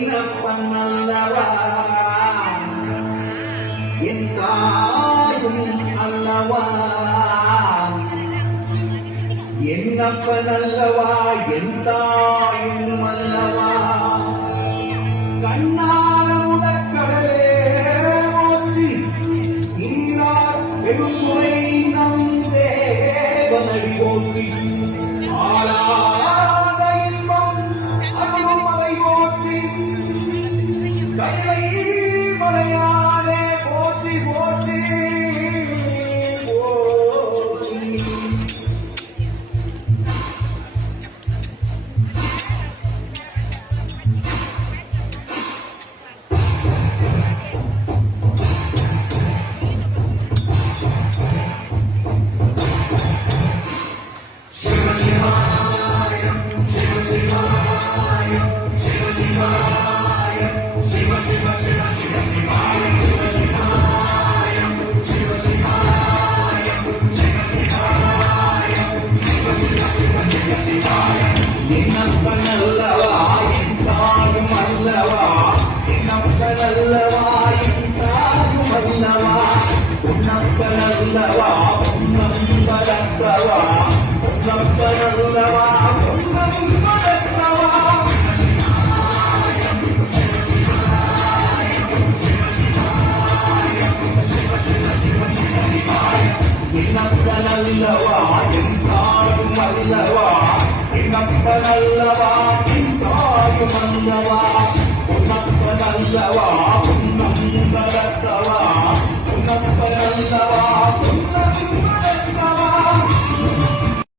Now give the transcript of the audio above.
வீரப்பனல்லவா என் தாயும் அல்லவா என்னப்பனல்லவா என் தாயும் அல்லவா கண்ணால முதற்கடலே ஓற்றி சீரார் பெருமுறை நம் தேவனடி ஓற்றி ஆளாத இன்பம் அருள்மறை ஓற்றி கைலை மலையானே போற்றி போற்றி போற்றி என்னப்பனல்லவா என் தாயும் அல்லவா என்னப்பனல்லவா என் தாயும் அல்லவா உன்னப்பனல்லவா உன்னம்பலத்தவா உன்னப்பனல்லவா உன்னம்பலத்தவா என்னப்பனல்லவா என் தாயும் அல்லவா என்னப்பனல்லவா என் தாயும் அல்லவா உன்னப்பனல்லவா உன்னம்பலத்தவா உன்னப்பனல்லவா